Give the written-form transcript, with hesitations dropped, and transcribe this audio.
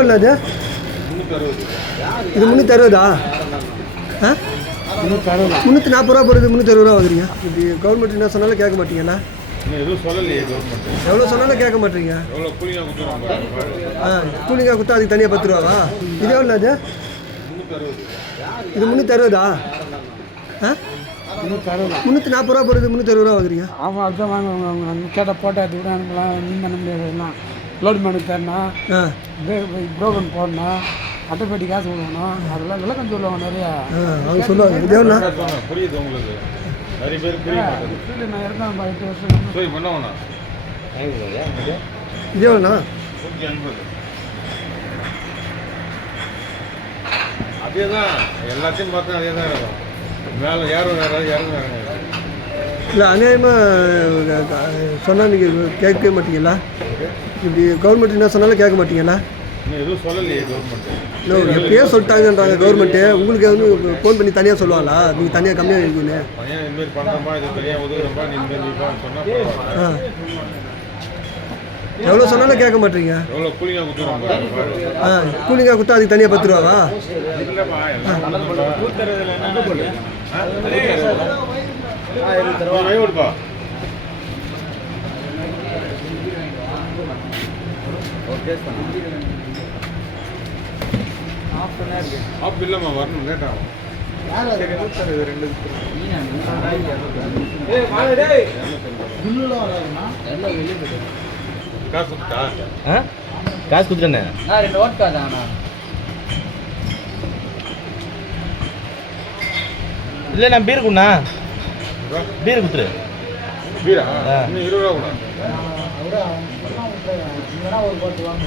எவ்வளோ அது? இது 360. ஆ 340 ரூபா போடுறது 360 ரூபா வாங்குறீங்க. இப்படி கவர்மெண்ட் என்ன சொன்னாலும் கேட்க மாட்டீங்களா? எவ்வளோ சொன்னாலும் கேட்க மாட்டீங்க. கூலிங்காக கொடுத்தா அதுக்கு தனியாக 10 ரூபாவா? இது எவ்வளோ அது? இது 360. ஆ 340 ரூபா போடுறது 360 ரூபா வாங்குறீங்க. ஆமாம், அதுதான் வாங்க கேட்டால் போட்டால் அது கூட அனுப்பலாம். மீன் பண்ண முடியாதுன்னா லோடு மேனுக்கு தரணும், ப்ரோக்கன் போடணும், அட்டைப்பேட்டி காசு கொடுக்கணும், அதெல்லாம் விளக்கம் சொல்லுவாங்க நிறையா. அவங்க சொல்லுவாங்க. இது எவ்வளோ புரியுது உங்களுக்கு? நிறைய பேர் புரிய மாட்டேங்குது. நான் இருக்கேன் 8 வருஷம். சரி பண்ணவண்ணா. இது எவ்வளோண்ணா? அதே தான் எல்லாத்தையும் பார்த்தா அதே தான் இருக்கும். மேலே யாரும் வேறு யாரும் வேறு இல்லை, அநியாயமாக சொன்னால் நீங்கள் கேட்கவே மாட்டீங்களா? இப்படி கவர்மெண்ட் என்ன சொன்னாலும் கேட்க மாட்டீங்களா? இன்னும் எதுவும் சொல்லலையே கவர்மெண்ட்டு. இல்லை, எப்படியே சொல்லிட்டாங்கன்றாங்க கவர்மெண்ட்டு. உங்களுக்கு வந்து ஃபோன் பண்ணி தனியாக சொல்லுவாங்களா நீங்கள் தனியாக கம்மியாக இருக்குன்னு? பையன் இதுமாரி பண்ணுறப்பா, இது தனியாக உதவுறப்பா, நீ இதுமாரி சொன்னால் எவ்வளோ சொன்னாலும் கேட்க மாட்டீங்க. எவ்வளோ கூலிங்காக கொடுத்துருவோம். கூலிங்காக கொடுத்தா அதுக்கு தனியாக 10 ரூபாவா? கொடுப்பா. ஆப் இல்லைம்மா, வரணும், லேட் ஆகும். காசு கொடுத்தா? காசு கொடுத்துட்டேண்ணே. 2 ஓட் காதா? இல்லை, நான் பீர் கொடுண்ணா. பீர் கொடுத்துரு. பீரா? இன்னும் 20 ரூபா கூட. ஒரு போட்டு வாங்க.